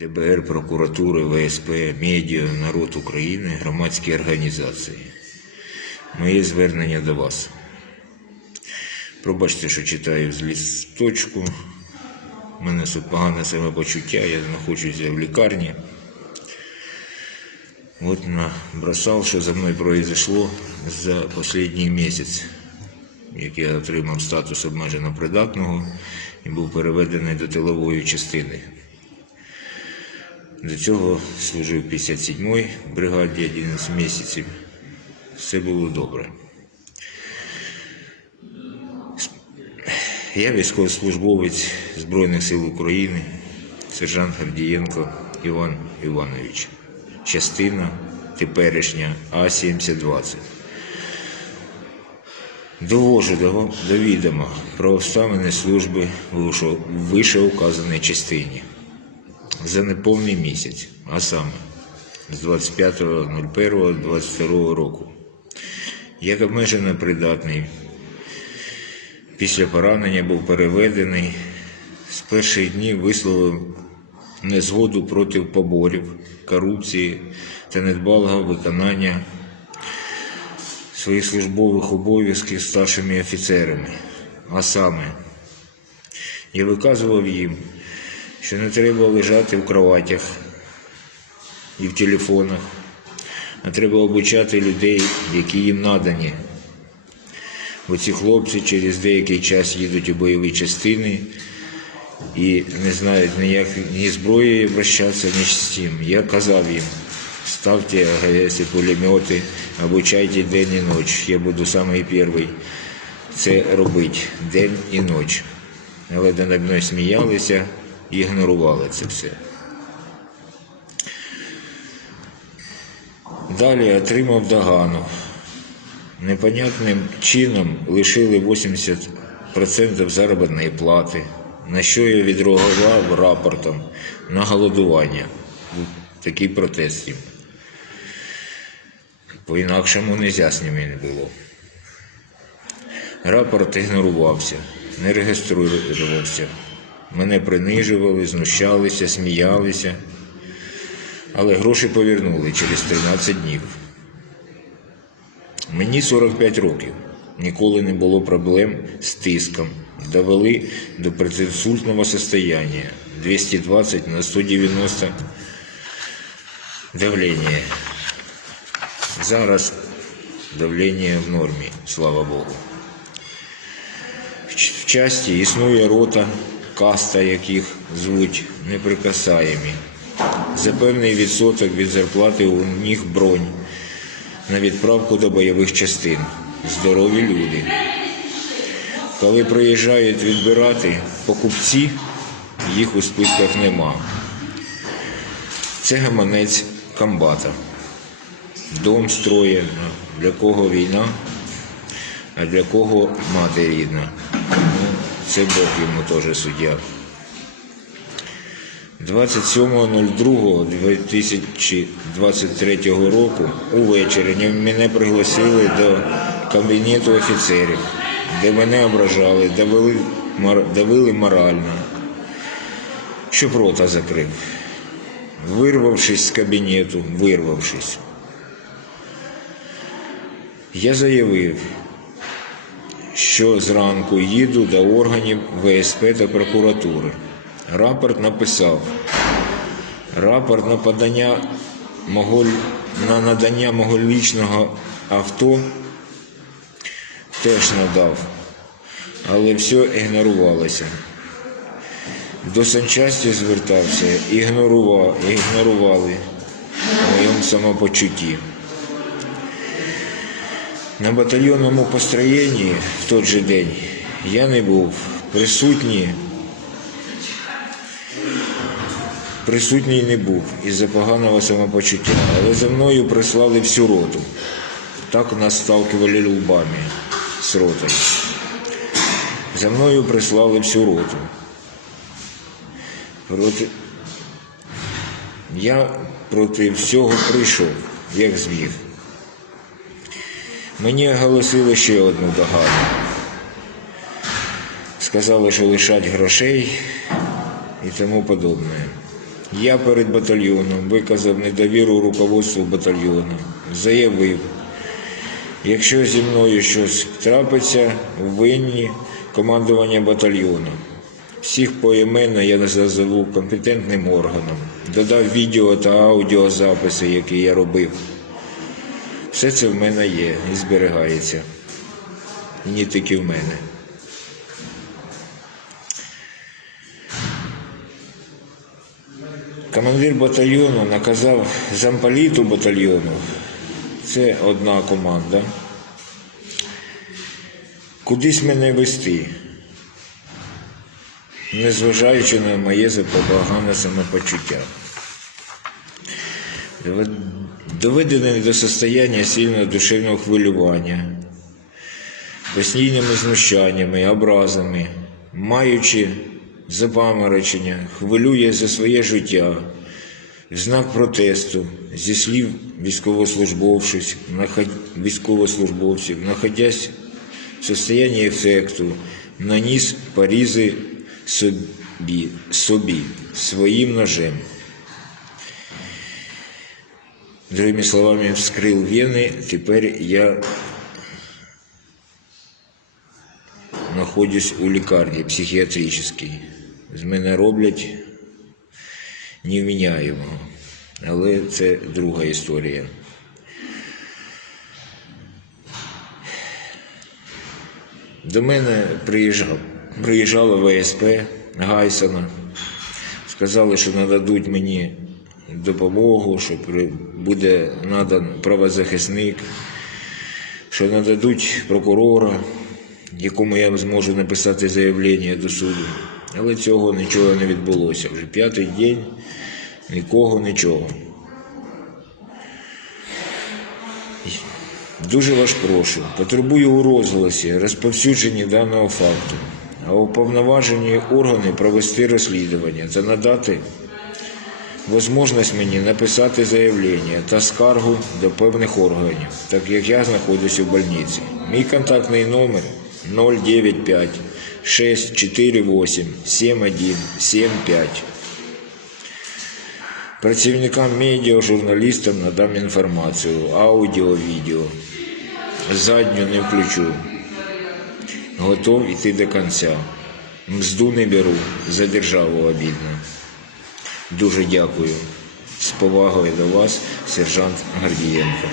ДБР, прокуратури, ВСП, медіа, народ України, громадські організації. Моє звернення до вас. Пробачте, що читаю з лісточку. У мене погане самопочуття, я знаходжуся в лікарні. От набросав, що за мною произошло за останній місяць, як я отримав статус обмежено придатного і був переведений до тилової частини. До цього служив 57-й бригаді 11 місяців. Все було добре. Я військовослужбовець Збройних сил України, сержант Гордієнко Іван Іванович. Частина теперішня А-7020. Довожу до, до відома про обставини служби вище- вищеуказаній частині за неповний місяць, а саме з 25.01.22 року. Як обмежено придатний, після поранення був переведений, з перших днів висловив незгоду проти поборів, корупції та недбалого виконання своїх службових обов'язків старшими офіцерами. А саме, я виказував їм, що не треба лежати в кроватях і в телефонах, а треба обучати людей, які їм надані. Бо ці хлопці через деякий час їдуть у бойові частини і не знають ніяк ні зброєю обращатися, ні з чим. Я казав їм, ставте АГС і пулемети, обучайте день і ніч. Я буду самий перший це робити день і ніч. Але над мною сміялися ігнорували це все. Далі отримав догану. Непонятним чином лишили 80% заробітної плати, на що я відреагував рапортом на голодування. Такий протест їм. По-інакшому не з ними не було. Рапорт ігнорувався, не реєструвався. Мене принижували, знущалися, сміялися, але гроші повернули через 13 днів. Мені 45 років. Ніколи не було проблем з тиском. Довели до прединсультного состояння. 220 на 190 давлення. Зараз давлення в нормі, слава Богу. В часті існує рота, каста, яких звуть неприкасаємі. За певний відсоток від зарплати у них бронь на відправку до бойових частин. Здорові люди. Коли приїжджають відбирати покупці, їх у списках нема. Це гаманець комбата. Дом строє, для кого війна, а для кого мати рідна. Це Бог йому теж суддя. 27.02.2023 року увечері мене пригласили до кабінету офіцерів, де мене ображали, давили, давили морально, щоб рота закрив. Вирвавшись з кабінету, вирвавшись, я заявив, що зранку їду до органів ВСП та прокуратури. Рапорт написав. Рапорт на подання мого, на надання мого лічного авто теж надав, але все ігнорувалося. До санчасті звертався, ігнорував, ігнорували в моєму самопочутті. На батальйонному построєнні в той же день я не був присутній присутній не був із-за поганого самопочуття, але за мною прислали всю роту. Так нас сталкивали лбами з ротою. За мною прислали всю роту. Проти... Я проти всього прийшов, як зміг. Мені оголосили ще одну догану. Сказали, що лишать грошей і тому подобне. Я перед батальйоном виказав недовіру руководству батальйону. Заявив, якщо зі мною щось трапиться, винні командування батальйону. Всіх поіменно я назову компетентним органом. Додав відео та аудіозаписи, які я робив. Все це в мене є і зберігається. І не тільки в мене. Командир батальйону наказав замполіту батальйону, це одна команда, кудись мене вести, незважаючи на моє запобагане самопочуття. Довед- Доведений до состояння сильного душевного хвилювання, постійними знущаннями, образами, маючи запаморочення, хвилює за своє життя, знак протесту, зі слів військовослужбовців, військовослужбовців, в состоянии ефекту, наніс порізи собі, собі своїм ножем. Другими словами, вскрив вени, тепер я знаходжусь у лікарні психіатричній. З мене роблять невміняємого. Але це друга історія. До мене приїжджав, приїжджало ВСП Гайсона. Сказали, що нададуть мені допомогу, що буде надан правозахисник, що нададуть прокурора, якому я зможу написати заявлення до суду. Але цього нічого не відбулося. Вже п'ятий день нікого нічого. Дуже вас прошу, потребую у розголосі розповсюдженні даного факту, а уповноважені органи провести розслідування та надати можливість мені написати заявлення та скаргу до певних органів, так як я знаходжусь у больниці. Мій контактний номер 095 648 7175. Працівникам медіа, журналістам надам інформацію, аудіо, відео. Задню не включу. Готов іти до кінця. Мзду не беру, за державу обідно. Дуже дякую. З повагою до вас, сержант Гордієнко.